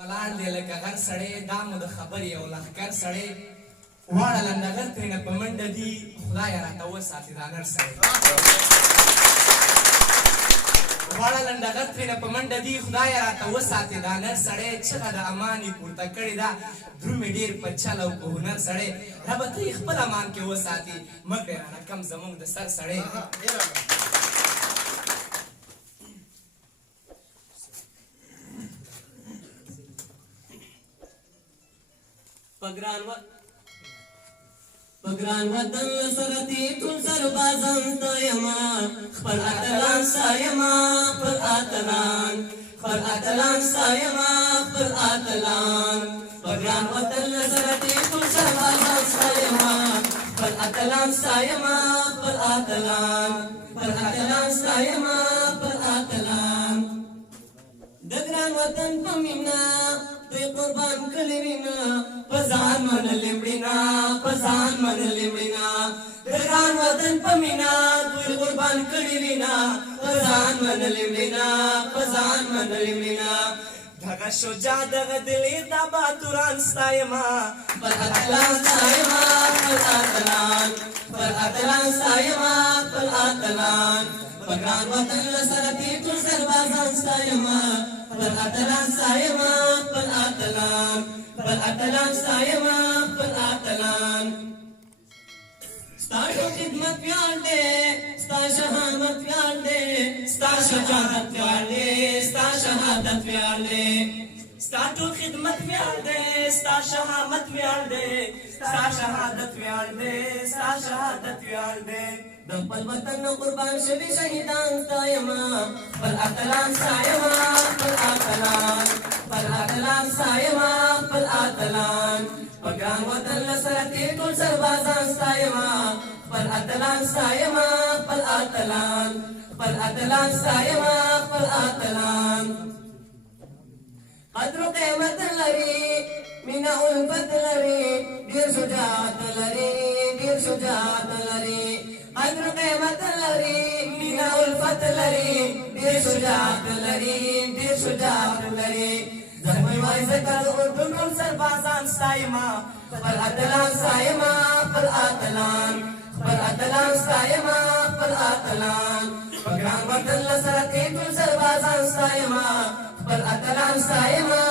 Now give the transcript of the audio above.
ولاړ دی لکه غر سړی دا مو د خبرې او لښکر سړی واړه لنډغر ترېنه په منډه دي خدایه راته وساتې دا نر سړی واړه لنډغر ترېنه په منډه دي خدایه راته وساتې دا نر سړی چغه د امان یې پورته کړې ده درومې ډېر په چل او په هنر سړی ربه ته یې خپل امان کې وساتې مه کړې رانه کم زموږ د سر سړی پګران وطن سرتی ټول سربازان ستایما خپل اتلان ستایما خپل اتلان ستایما خپل اتلان پګران وطن سرتی ټول سربازان ستایما خپل اتلان ستایما خپل اتلان ستایما خپل اتلان د ګران وطن په مینا دوی قربان کړي وینا پزان منلې مړینا د ګران وطن په مینا دوی قربان کړي وینا پزان منلې مړینا دغه شجاع دغه دلې دا باتوران ستایما پر اتلان ستایما پر اتلان پګران وطن سره دې ټول سربازان ستایما پر اتلان ستایما پر اتلان ستا خدمت پیار دے ستا شهامت پیار دے ستا شجاعت پیار دے ستا ټول خدمت ویاړ دی ستا شهامت ویاړ دی ستا شهادت ویاړ دی د خپل وطن قربان شوي شهیدان ستایما پر اتلان ستایما پګران وطن سره دې ټول سربازان ستایما پر اتلان ستایما خپل اتلان قدر قیمت لري مینا الفت لري ډیر شجاعت لري قدر قیمت لري مینا الفت لري ډیر شجاعت لري زموږ وای زکر اردن ټول سربازان ستایما پر اتلان پګران وطن سره دې ټول سربازان ستایما پر اتلان ستایما